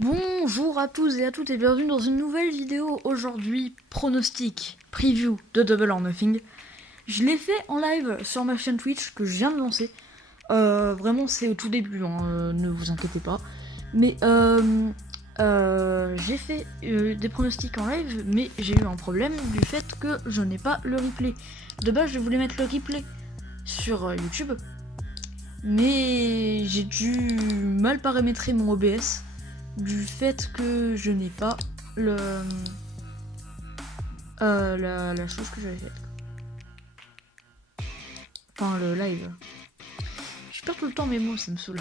Bonjour à tous et à toutes et bienvenue dans une nouvelle vidéo. Aujourd'hui, pronostic, preview de Double or Nothing. Je l'ai fait en live sur ma chaîne Twitch que je viens de lancer. Vraiment c'est au tout début, ne vous inquiétez pas. Mais j'ai fait des pronostics en live, mais j'ai eu un problème du fait que je n'ai pas le replay. De base je voulais mettre le replay sur YouTube, mais j'ai dû mal paramétrer mon OBS du fait que je n'ai pas la chose que j'avais faite. Enfin, le live. Je perds tout le temps mes mots, ça me saoule.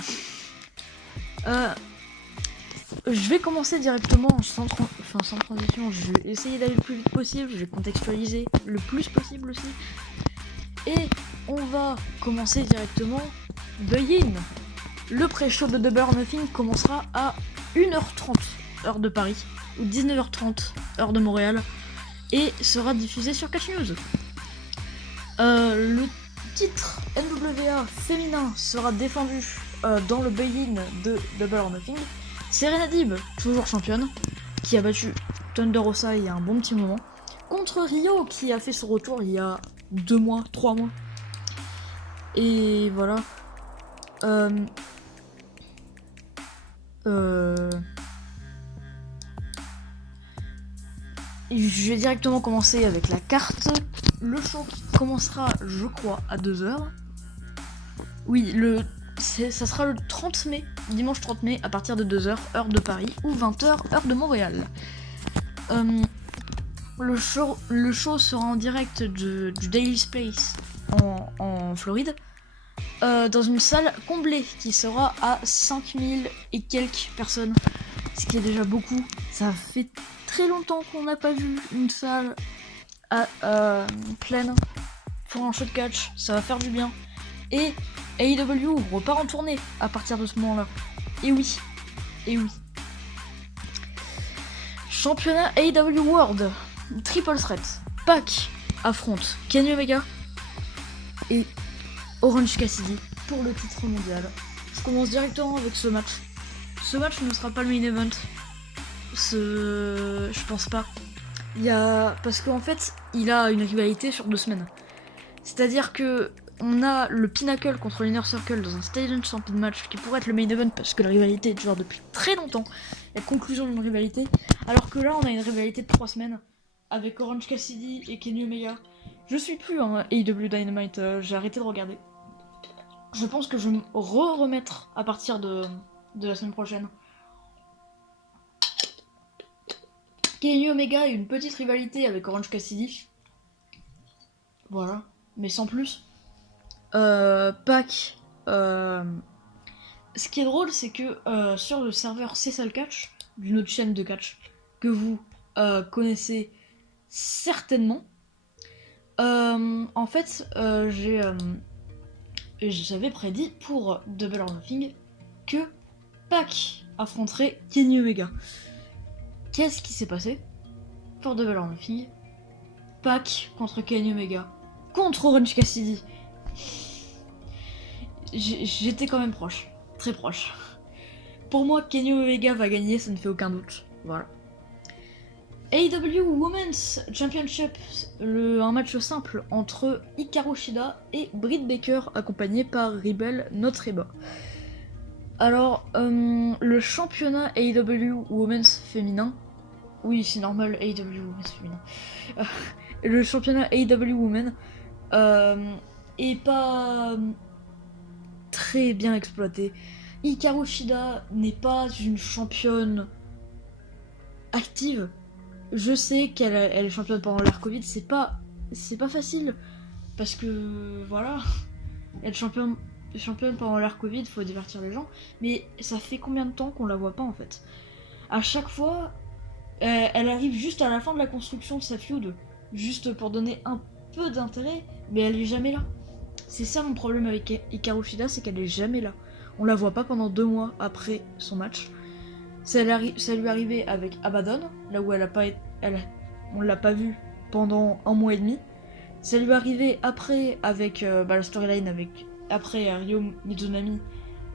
Je vais commencer directement sans transition. Je vais essayer d'aller le plus vite possible. Je vais contextualiser le plus possible aussi. Et on va commencer directement. Buy-in. Le pré-show de Double or Nothing commencera à 1h30 heure de Paris ou 19h30 heure de Montréal et sera diffusé sur Catch News. Le titre NWA féminin sera défendu dans le buy-in de Double or Nothing. Serena Deeb, toujours championne, qui a battu Thunder Rosa il y a un bon petit moment, contre Rio qui a fait son retour il y a 2 mois, 3 mois. Et voilà. Je vais directement commencer avec la carte. Le show qui commencera, je crois, à 2h. Oui, ça sera le 30 mai, dimanche 30 mai, à partir de 2h, heure de Paris, ou 20h, heure de Montréal. Le show sera en direct du Daily Space en Floride, dans une salle comblée qui sera à 5000 et quelques personnes, ce qui est déjà beaucoup. Ça fait très longtemps qu'on n'a pas vu une salle pleine pour un show de catch, ça va faire du bien. Et AEW repart en tournée à partir de ce moment-là. Et oui. Championnat AEW World, Triple Threat. Pac affronte Kenny Omega et Orange Cassidy pour le titre mondial. Je commence directement avec ce match. Ce match ne sera pas le main event. Je pense pas. Parce qu'en fait, il a une rivalité sur 2 semaines. C'est-à-dire que on a le Pinnacle contre l'Inner Circle dans un Stadium Stampede match qui pourrait être le main event parce que la rivalité dure depuis très longtemps. La conclusion d'une rivalité. Alors que là, on a une rivalité de 3 semaines avec Orange Cassidy et Kenny Omega. Je suis plus un AEW Dynamite, j'ai arrêté de regarder. Je pense que je vais me remettre à partir de la semaine prochaine. Kenny Omega a une petite rivalité avec Orange Cassidy. Voilà, mais sans plus. Pac. Ce qui est drôle, c'est que sur le serveur CSL Catch, d'une autre chaîne de catch que vous connaissez certainement, en fait, j'avais prédit pour Double or Nothing que Pac affronterait Kenny Omega. Qu'est-ce qui s'est passé pour Double or Nothing? Pac contre Kenny Omega contre Orange Cassidy. J'étais quand même proche, très proche. Pour moi, Kenny Omega va gagner, ça ne fait aucun doute. Voilà. AEW Women's Championship, un match simple entre Hikaru Shida et Britt Baker, accompagné par Rebel Notreba. Alors, le championnat AEW Women's féminin, oui c'est normal, AEW Women's féminin. Le championnat AEW Women est pas très bien exploité. Hikaru Shida n'est pas une championne active. Je sais qu'elle est championne pendant l'ère Covid, c'est pas facile parce que voilà, être championne pendant l'ère Covid, faut divertir les gens, mais ça fait combien de temps qu'on la voit pas en fait? À chaque fois, elle arrive juste à la fin de la construction de sa feud, juste pour donner un peu d'intérêt, mais elle est jamais là. C'est ça mon problème avec Hikaru Shida, c'est qu'elle est jamais là. On la voit pas pendant 2 mois après son match. Ça lui arrivait avec Abaddon, là où on l'a pas vu pendant 1 mois et demi. Ça lui arrivait après avec la storyline après Ryo Mizunami,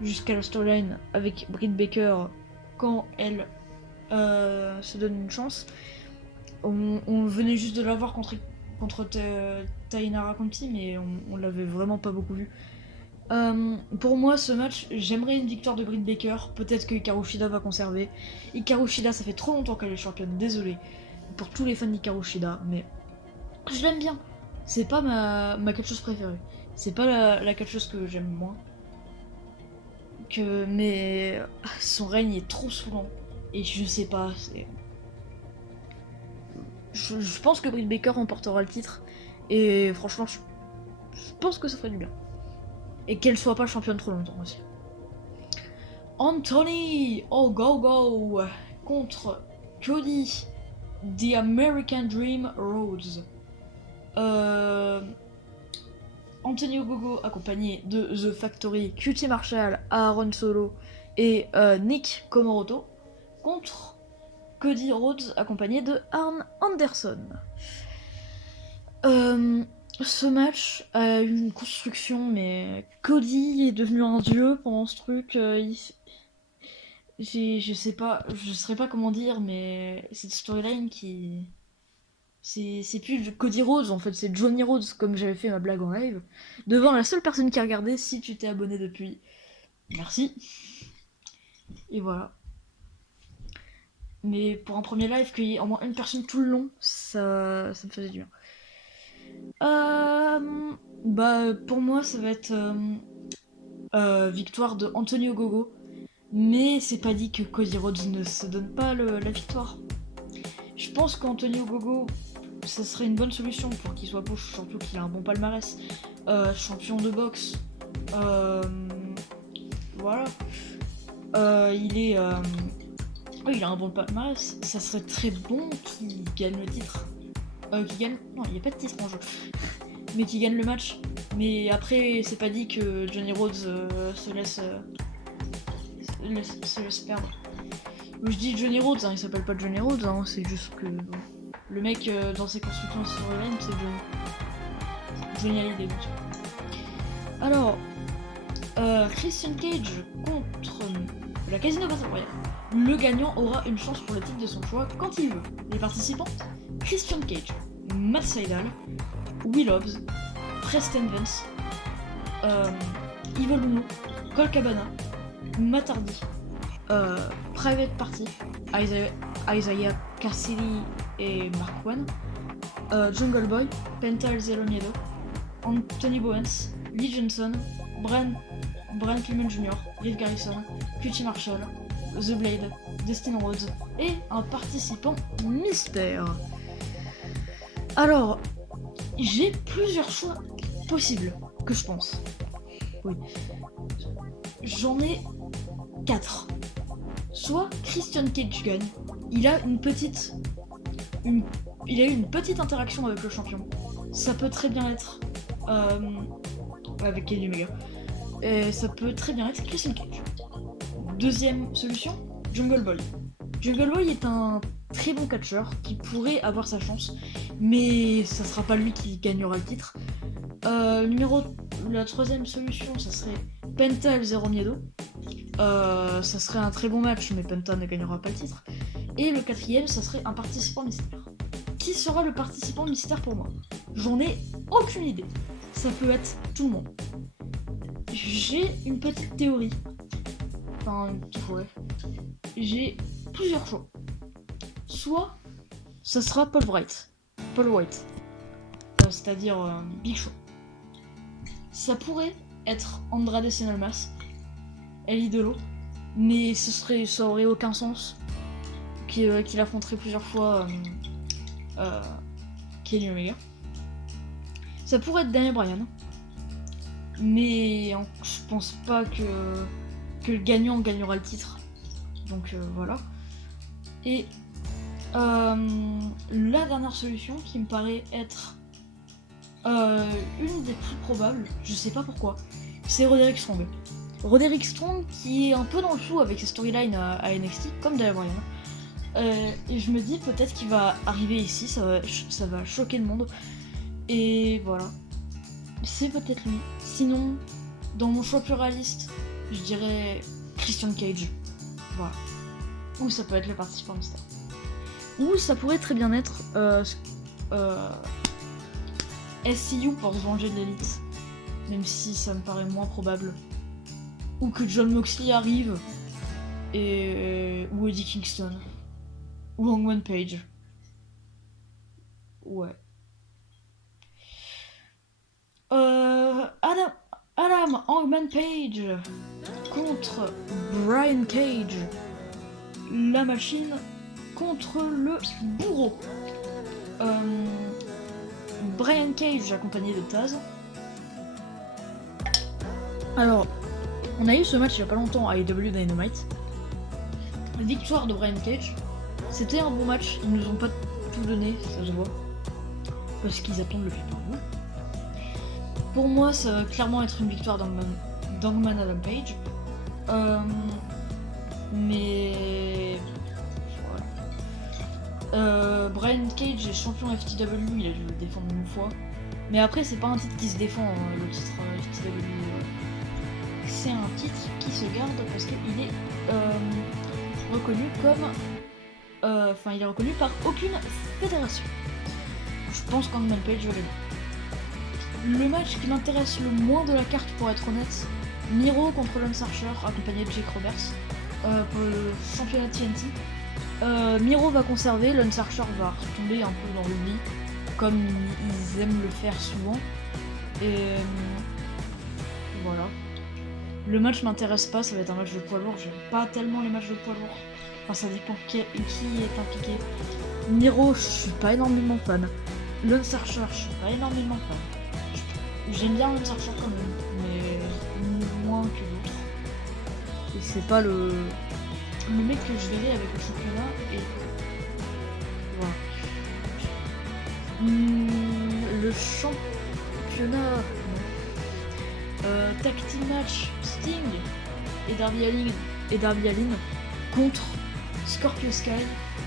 jusqu'à la storyline avec Britt Baker quand elle se donne une chance. On venait juste de la voir contre Tainara Conti, mais on l'avait vraiment pas beaucoup vu. Pour moi, ce match, j'aimerais une victoire de Britt Baker. Peut-être que Hikaru Shida va conserver. Hikaru Shida, ça fait trop longtemps qu'elle est championne, désolé pour tous les fans d'Hikaru Shida, mais je l'aime bien. C'est pas ma catcheuse préférée. C'est pas la catcheuse que j'aime moins. Mais son règne est trop saoulant. Et je sais pas, je pense que Britt Baker remportera le titre. Et franchement, je pense que ça ferait du bien. Et qu'elle soit pas championne trop longtemps aussi. Anthony Ogogo contre Cody The American Dream Rhodes. Anthony Ogogo accompagné de The Factory, QT Marshall, Aaron Solo et Nick Komoroto contre Cody Rhodes accompagné de Arn Anderson. Ce match a eu une construction, mais Cody est devenu un dieu pendant ce truc. Je sais pas, je saurais pas comment dire, mais cette storyline qui... C'est plus Cody Rhodes en fait, c'est Johnny Rhodes, comme j'avais fait ma blague en live. Devant la seule personne qui a regardé, si tu t'es abonné depuis, merci. Et voilà. Mais pour un premier live, qu'il y ait au moins une personne tout le long, ça me faisait du bien. Pour moi, ça va être victoire de Anthony Ogogo. Mais c'est pas dit que Cody Rhodes ne se donne pas la victoire. Je pense qu'Anthony Ogogo, ça serait une bonne solution pour qu'il soit push, surtout qu'il a un bon palmarès. Champion de boxe. Voilà. Il a un bon palmarès. Ça serait très bon qu'il gagne le titre. Non, il n'y a pas de titre en jeu. Mais qu'il gagne le match. Mais après, c'est pas dit que Johnny Rhodes se laisse perdre. Je dis Johnny Rhodes, hein, il s'appelle pas Johnny Rhodes, hein, c'est juste que le mec dans ses constructions sur Storyline, c'est Johnny Hallyday, bien sûr. Alors, Christian Cage contre la Casino Battle Royale. Le gagnant aura une chance pour le titre de son choix quand il veut. Les participants: Christian Cage, Matt Sydal, Will Hobbs, Preston Vance, Evil Uno, Colt Cabana, Matt Hardy, Private Party, Isaiah Cassidy et Mark One, Jungle Boy, Penta El Zero Miedo, Anthony Bowens, Lee Johnson, Brian Pillman Jr., Liv Garrison, QT Marshall, The Blade, Dustin Rhodes et un participant mystère. Alors, j'ai plusieurs choix possibles que je pense. Oui. J'en ai 4. Soit Christian Cage gagne, il a eu une petite interaction avec le champion. Ça peut très bien être avec Kenny Omega. Et ça peut très bien être Christian Cage. Deuxième solution, Jungle Boy. Jungle Boy est un très bon catcheur qui pourrait avoir sa chance, mais ça sera pas lui qui gagnera le titre. La troisième solution, ça serait Penta El Zero Miedo. Ça serait un très bon match, mais Penta ne gagnera pas le titre. Et le quatrième, ça serait un participant mystère. Qui sera le participant mystère pour moi? J'en ai aucune idée. Ça peut être tout le monde. J'ai une petite théorie. Enfin, ouais. J'ai plusieurs choix. Soit, ça sera Paul White. C'est-à-dire Big Show. Ça pourrait être Andrade Cien Almas, El Idolo, mais ça aurait aucun sens qu'il affronterait plusieurs fois Kenny Omega. Ça pourrait être Daniel Bryan, mais je pense pas que le gagnant gagnera le titre. Donc voilà. Et la dernière solution qui me paraît être une des plus probables, je sais pas pourquoi, c'est Roderick Strong. Roderick Strong qui est un peu dans le flou avec ses storylines à NXT, comme Daniel Bryan. Et je me dis peut-être qu'il va arriver ici, ça va choquer le monde. Et voilà. C'est peut-être lui. Sinon, dans mon choix plus réaliste, je dirais Christian Cage. Voilà. Ou ça peut être le participant mystère. Ou ça pourrait très bien être SCU pour se venger de l'élite. Même si ça me paraît moins probable. Ou que Jon Moxley arrive. Ou Eddie Kingston. Ou Hangman Page. Ouais. Adam Hangman Page contre Brian Cage. La machine contre le bourreau. Brian Cage accompagné de Taz. Alors, on a eu ce match il y a pas longtemps à AEW Dynamite. Victoire de Brian Cage. C'était un bon match, ils nous ont pas tout donné, ça se voit. Parce qu'ils attendent le pay-per-view. Pour moi, ça va clairement être une victoire d'Hangman Adam Page. Mais... voilà. Brian Cage est champion FTW, il a dû le défendre une fois. Mais après, c'est pas un titre qui se défend, le titre FTW. C'est un titre qui se garde parce qu'il est reconnu comme... Enfin, il est reconnu par aucune fédération. Je pense qu'Hangman Page va gagner. Le match qui m'intéresse le moins de la carte, pour être honnête, Miro contre Lance Archer, accompagné de Jake Roberts, pour le championnat TNT. Miro va conserver, Lance Archer va retomber un peu dans l'oubli, comme ils aiment le faire souvent. Et voilà. Le match m'intéresse pas, ça va être un match de poids lourd, j'aime pas tellement les matchs de poids lourd. Enfin, ça dépend qui est impliqué. Miro, je suis pas énormément fan. Lance Archer, je suis pas énormément fan. J'aime bien Lance Archer quand même, mais moins que d'autres. Et c'est pas le mec que je verrai avec le championnat, et voilà. Le championnat, tag team match, Sting et Darby Allin contre Scorpio Sky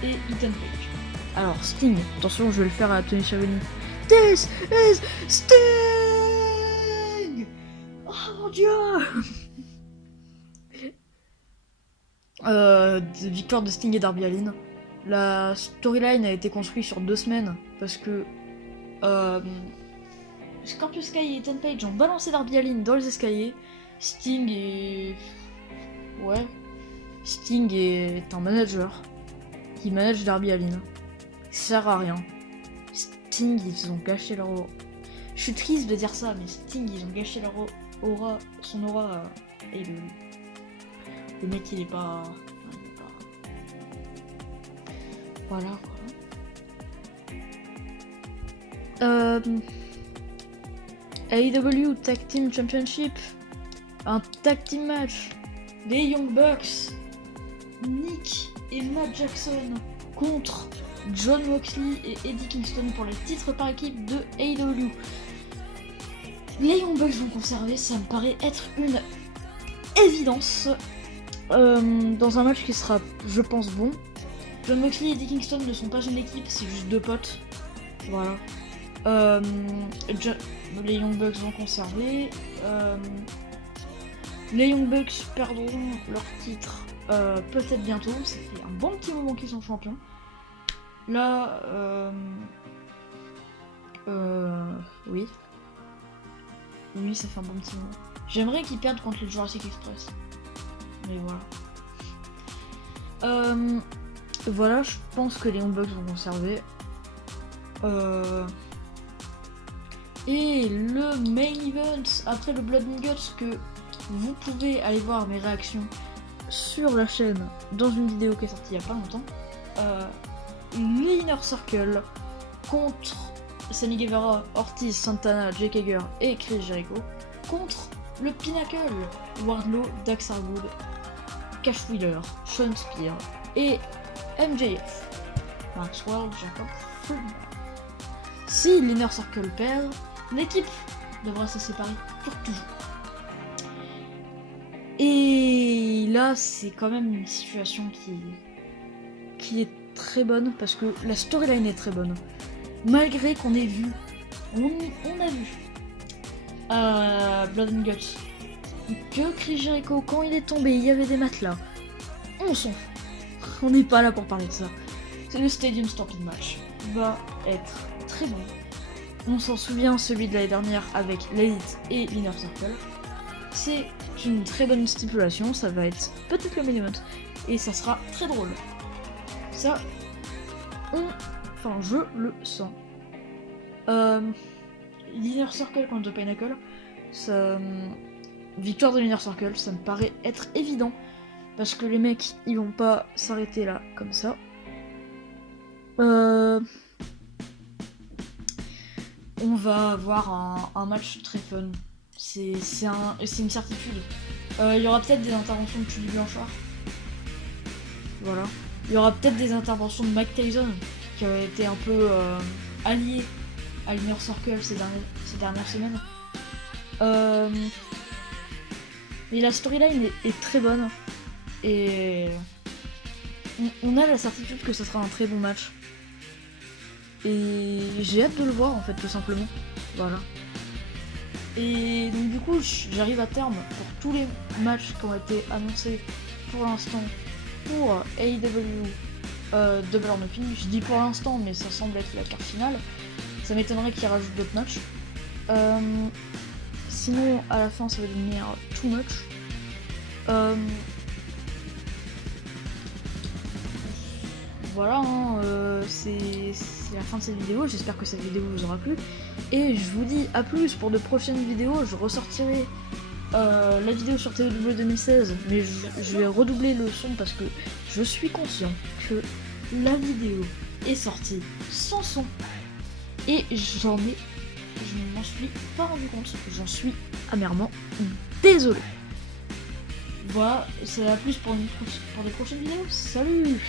et Ethan Page. Alors Sting, attention, je vais le faire à Tony Schiavone. This is Sting! Oh mon dieu! Victoire de Sting et Darby Allin. La storyline a été construite sur 2 semaines parce que Scorpio Sky et Ethan Page ont balancé Darby Allin dans les escaliers. Sting est un manager qui manage Darby Allin. Il sert à rien. Sting, ils ont gâché leur aura. Je suis triste de dire ça, mais Sting, ils ont gâché leur aura, son aura. Et le mec, il est pas... Voilà, quoi. AEW Tag Team Championship. Un tag team match. Les Young Bucks, Nick et Matt Jackson contre Jon Moxley et Eddie Kingston pour les titres par équipe de AEW. Les Young Bucks vont conserver, ça me paraît être une évidence. Dans un match qui sera, je pense, bon. Jon Moxley et Eddie Kingston ne sont pas une équipe, c'est juste 2 potes. Voilà. Les Young Bucks vont conserver. Les Young Bucks perdront leur titre peut-être bientôt. Ça fait un bon petit moment qu'ils sont champions. Là, oui. Oui, ça fait un bon petit moment. J'aimerais qu'ils perdent contre le Jurassic Express. Mais voilà. Voilà, je pense que les Young Bucks vont conserver. Et le main event après le Blood and Guts, que vous pouvez aller voir mes réactions sur la chaîne dans une vidéo qui est sortie il y a pas longtemps. L'Inner Circle contre Sammy Guevara, Ortiz, Santana, Jake Hager et Chris Jericho contre le Pinnacle, Wardlow, Dax Harwood, Cash Wheeler, Sean Spear et MJF, Maxwell Jacob Friedman. Si l'Inner Circle perd, l'équipe devra se séparer pour toujours. Et là, c'est quand même une situation qui est très bonne parce que la storyline est très bonne. Malgré qu'on ait vu, on a vu Blood and Guts que Chris Jericho, quand il est tombé, il y avait des matelas. On s'en fout. On n'est pas là pour parler de ça. C'est le Stadium Stampede match. Va être très bon. On s'en souvient, celui de l'année dernière avec l'Elite et l'Inner Circle. C'est une très bonne stipulation, ça va être peut-être le main event. Et ça sera très drôle. Ça, je le sens. L'Inner Circle contre The Pinnacle, ça... victoire de l'Inner Circle, ça me paraît être évident. Parce que les mecs, ils vont pas s'arrêter là, comme ça. On va avoir un match très fun. C'est une certitude. Il y aura peut-être des interventions de Tully Blanchard. Voilà. Il y aura peut-être des interventions de Mike Tyson, qui a été un peu allié à l'Inner Circle ces dernières semaines. Mais la storyline est très bonne. Et on a la certitude que ce sera un très bon match. Et j'ai hâte de le voir en fait, tout simplement. Voilà. Et donc du coup, j'arrive à terme pour tous les matchs qui ont été annoncés pour l'instant pour AEW Double or Nothing. Je dis pour l'instant, mais ça semble être la carte finale. Ça m'étonnerait qu'ils rajoutent d'autres matchs. Sinon, à la fin, ça va devenir too much. Voilà, hein, c'est la fin de cette vidéo. J'espère que cette vidéo vous aura plu. Et je vous dis à plus pour de prochaines vidéos. Je ressortirai la vidéo sur TW 2016, mais je vais redoubler le son parce que je suis conscient que la vidéo est sortie sans son. Et je m'en suis pas rendu compte. J'en suis amèrement désolé. Voilà, c'est à plus pour des prochaines vidéos. Salut!